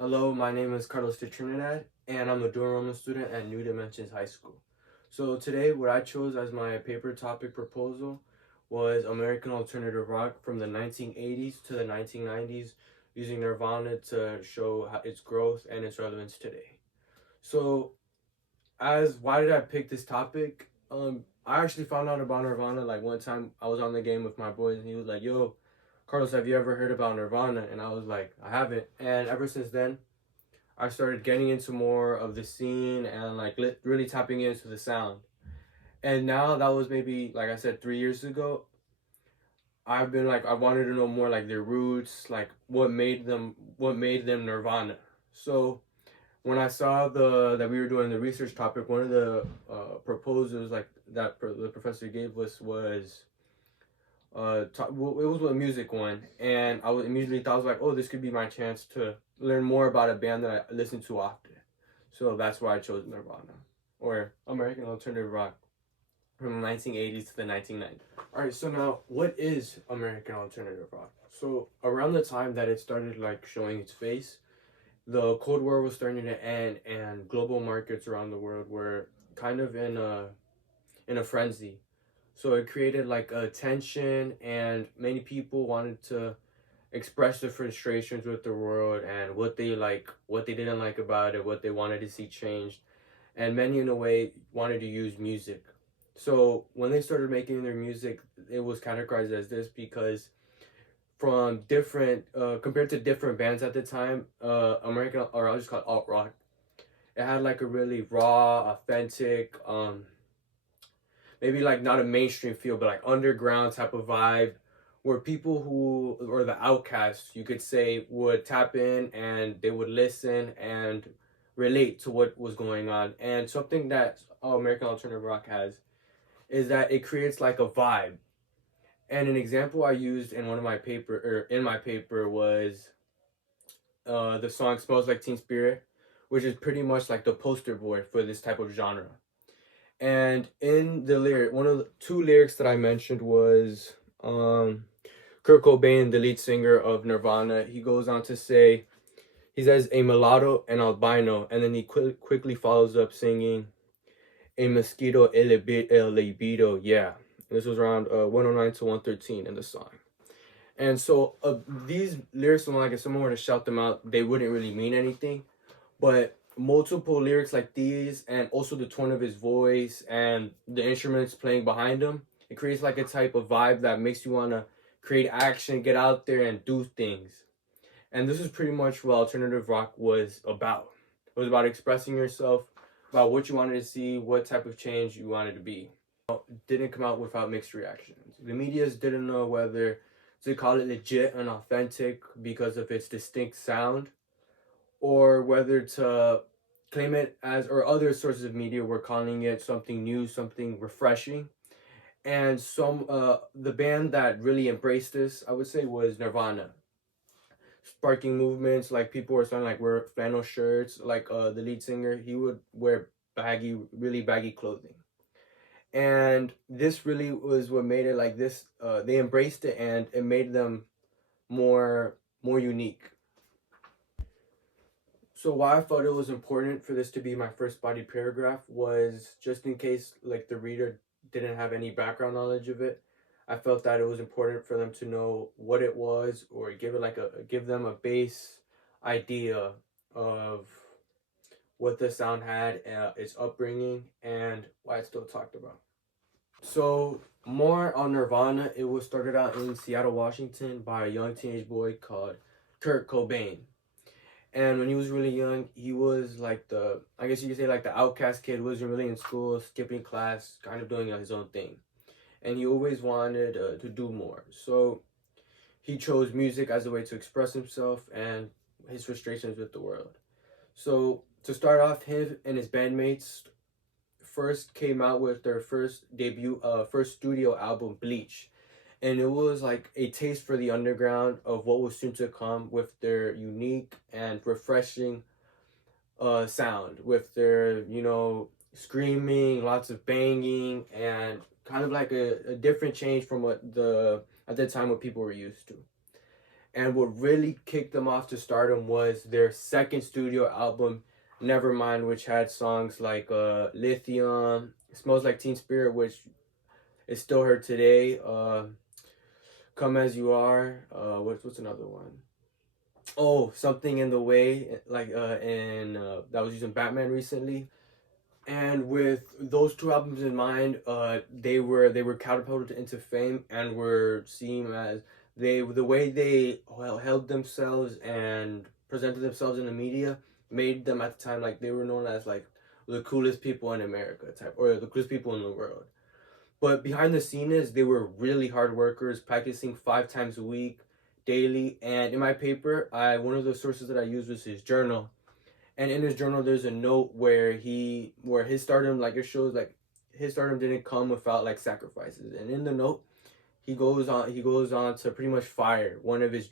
Hello, my name is Carlos de Trinidad, and I'm a dual enrollment student at New Dimensions High School. So today, what I chose as my paper topic proposal was American alternative rock from the 1980s to the 1990s, using Nirvana to show its growth and its relevance today. So, as why did I pick this topic? I actually found out about Nirvana like one time I was on the game with my boys, and he was like, "Yo, Carlos, have you ever heard about Nirvana?" And I was like, "I haven't." And ever since then, I started getting into more of the scene and like really tapping into the sound. And now that was maybe like I said 3 years ago. I've been like I wanted to know more like their roots, like what made them Nirvana. So when I saw that we were doing the research topic, one of the proposals like the professor gave us was it was a music one, and I was immediately thought I was like, oh, this could be my chance to learn more about a band that I listen to often. So that's why I chose Nirvana, or American alternative rock from the 1980s to the 1990s. All right, so now what is American alternative rock? So around the time that it started like showing its face, the Cold War was starting to end, and global markets around the world were kind of in a frenzy. So it created like a tension, and many people wanted to express their frustrations with the world and what they didn't like about it, what they wanted to see changed, and many in a way wanted to use music. So when they started making their music, it was categorized as this because from different compared to different bands at the time, American, or I'll just call it alt rock, it had like a really raw, authentic, maybe like not a mainstream feel, but like underground type of vibe, where people who or the outcasts, you could say, would tap in and they would listen and relate to what was going on. And something that American alternative rock has is that it creates like a vibe. And an example I used in one of my paper or in my paper was the song "Smells Like Teen Spirit," which is pretty much like the poster boy for this type of genre. And in the lyric, one of the two lyrics that I mentioned was Kurt Cobain, the lead singer of Nirvana. He goes on to say, he says, a mulatto, an albino, and then he quickly follows up singing, a mosquito, el libido, yeah. And this was around 109 to 113 in the song. And so these lyrics, like if someone were to shout them out, they wouldn't really mean anything. But multiple lyrics like these, and also the tone of his voice and the instruments playing behind him, it creates like a type of vibe that makes you want to create action, get out there and do things. And this is pretty much what alternative rock was about. It was about expressing yourself, about what you wanted to see, what type of change you wanted to be. It didn't come out without mixed reactions. The medias didn't know whether to call it legit and authentic because of its distinct sound, or whether to claim it as, or other sources of media were calling it something new, something refreshing. And the band that really embraced this, I would say, was Nirvana, sparking movements like people were starting like wear flannel shirts. Like the lead singer, he would wear really baggy clothing, and this really was what made it like this. They embraced it, and it made them more unique. So why I thought it was important for this to be my first body paragraph was just in case like the reader didn't have any background knowledge of it. I felt that it was important for them to know what it was, or give them a base idea of what the sound had, its upbringing, and why it's still talked about. So more on Nirvana, it was started out in Seattle, Washington by a young teenage boy called Kurt Cobain. And when he was really young, he was like I guess you could say like the outcast kid, wasn't really in school, skipping class, kind of doing his own thing. And he always wanted to do more. So he chose music as a way to express himself and his frustrations with the world. So to start off, him and his bandmates first came out with their first studio album, Bleach. And it was like a taste for the underground of what was soon to come with their unique and refreshing sound, with their screaming, lots of banging, and kind of like a different change from what the at the time what people were used to. And what really kicked them off to stardom was their second studio album, Nevermind, which had songs like Lithium, Smells Like Teen Spirit, which is still heard today, Come As You Are, what's another one? Oh, Something in the Way, like that was using Batman recently. And with those two albums in mind, they were catapulted into fame and were seen as the way they held themselves and presented themselves in the media made them at the time like they were known as like the coolest people in America type or the coolest people in the world. But behind the scene is they were really hard workers, practicing 5 times a week, daily. And in my paper, I one of the sources that I used was his journal, and in his journal there's a note where his stardom, like it shows like his stardom didn't come without like sacrifices. And in the note he goes on to pretty much fire one of his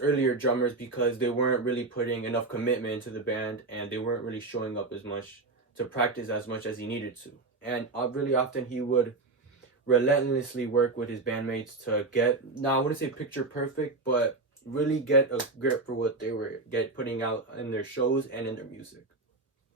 earlier drummers because they weren't really putting enough commitment into the band and they weren't really showing up as much to practice as much as he needed to. And really often he would relentlessly work with his bandmates to get, now I wouldn't say picture perfect, but really get a grip for what they were putting out in their shows and in their music.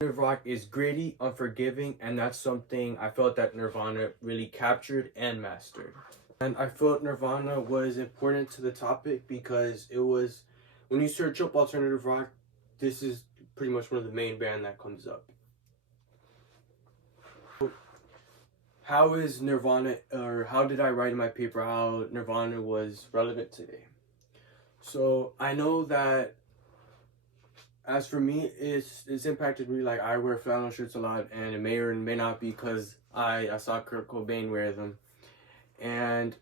Rock is gritty, unforgiving, and that's something I felt that Nirvana really captured and mastered. And I felt Nirvana was important to the topic because it was, when you search up alternative rock, this is pretty much one of the main band that comes up. How is Nirvana, or how did I write in my paper how Nirvana was relevant today? So I know that as for me, it's impacted me. Like I wear flannel shirts a lot, and it may or may not be because I saw Kurt Cobain wear them, and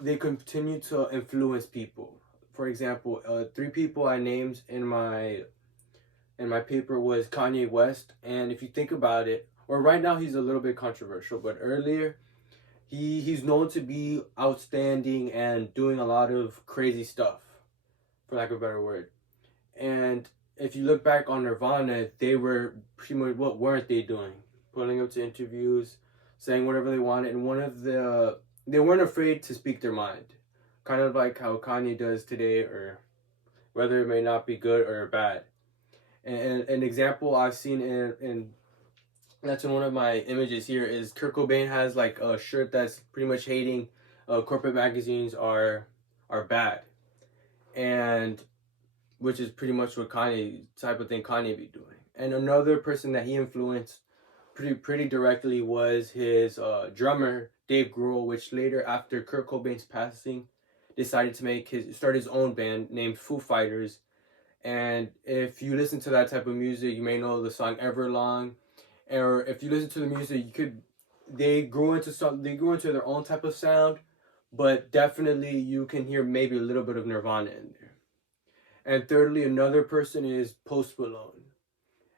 they continue to influence people. For example, 3 people I named in my paper was Kanye West, and if you think about it, or right now he's a little bit controversial, but earlier he's known to be outstanding and doing a lot of crazy stuff, for lack of a better word. And if you look back on Nirvana, they were pretty much, what weren't they doing? Pulling up to interviews, saying whatever they wanted, and they weren't afraid to speak their mind, kind of like how Kanye does today, or whether it may not be good or bad. And an example I've seen in that's in one of my images here is Kurt Cobain has like a shirt that's pretty much hating corporate magazines are bad, and which is pretty much what Kanye type of thing Kanye be doing. And another person that he influenced pretty directly was his drummer Dave Grohl, which later after Kurt Cobain's passing decided to start his own band named Foo Fighters. And if you listen to that type of music, you may know the song Everlong, or if you listen to the music, they grew into their own type of sound, but definitely you can hear maybe a little bit of Nirvana in there. And thirdly, another person is Post Malone,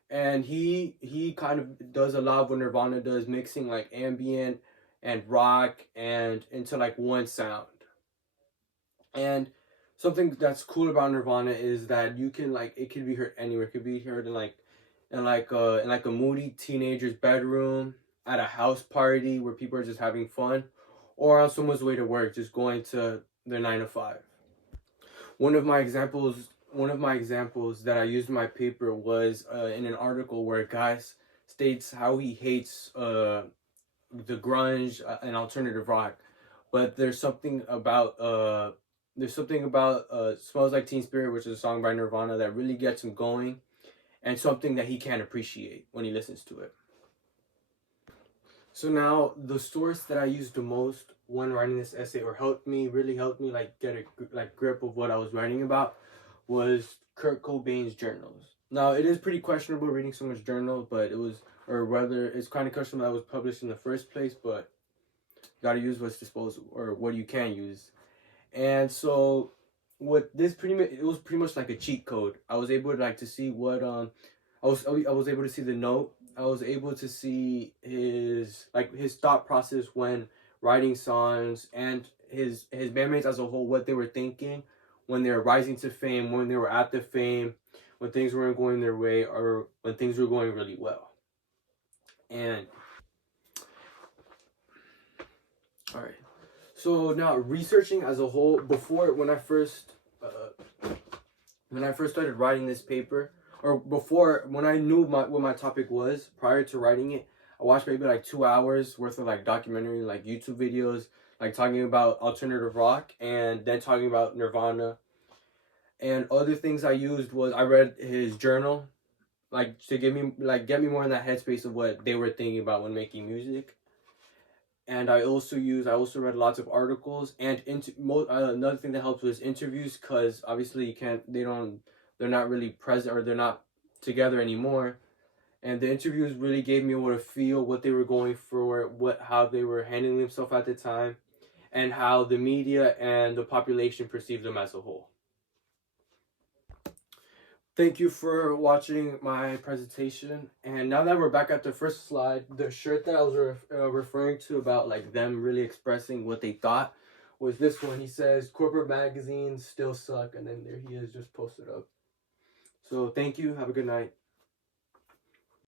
and he kind of does a lot of what Nirvana does, mixing like ambient and rock and into like one sound. And something that's cool about Nirvana is that you can like it can be heard anywhere. It could be heard in like a moody teenager's bedroom, at a house party where people are just having fun, or on someone's way to work, just going to their 9 to 5. One of my examples that I used in my paper was in an article where a guy states how he hates the grunge and alternative rock, but there's something about Smells Like Teen Spirit, which is a song by Nirvana, that really gets him going, and something that he can't appreciate when he listens to it. So now the source that I used the most when writing this essay, or really helped me like get a like grip of what I was writing about, was Kurt Cobain's journals. Now it is pretty questionable reading someone's journal, but or whether it's kind of questionable that was published in the first place, but you gotta use what's disposable or what you can use. And so what this pretty much, it was pretty much like a cheat code. I was able to like to see what I was able to see the note. I was able to see his thought process when writing songs, and his bandmates as a whole, what they were thinking when they were rising to fame, when they were at the fame, when things weren't going their way, or when things were going really well. And all right. So now researching as a whole, before when I first started writing this paper, or before when I knew what my topic was prior to writing it, I watched maybe like 2 hours worth of like documentary, like YouTube videos, like talking about alternative rock, and then talking about Nirvana. And other things I used was I read his journal, like to get me more in that headspace of what they were thinking about when making music. And I also read lots of articles, and another thing that helped was interviews, because obviously they're not really present, or they're not together anymore. And the interviews really gave me what a feel, what they were going for, how they were handling themselves at the time, and how the media and the population perceived them as a whole. Thank you for watching my presentation. And now that we're back at the first slide, the shirt that I was referring to about like them really expressing what they thought was this one. He says, "Corporate magazines still suck," and then there he is just posted up. So thank you. Have a good night.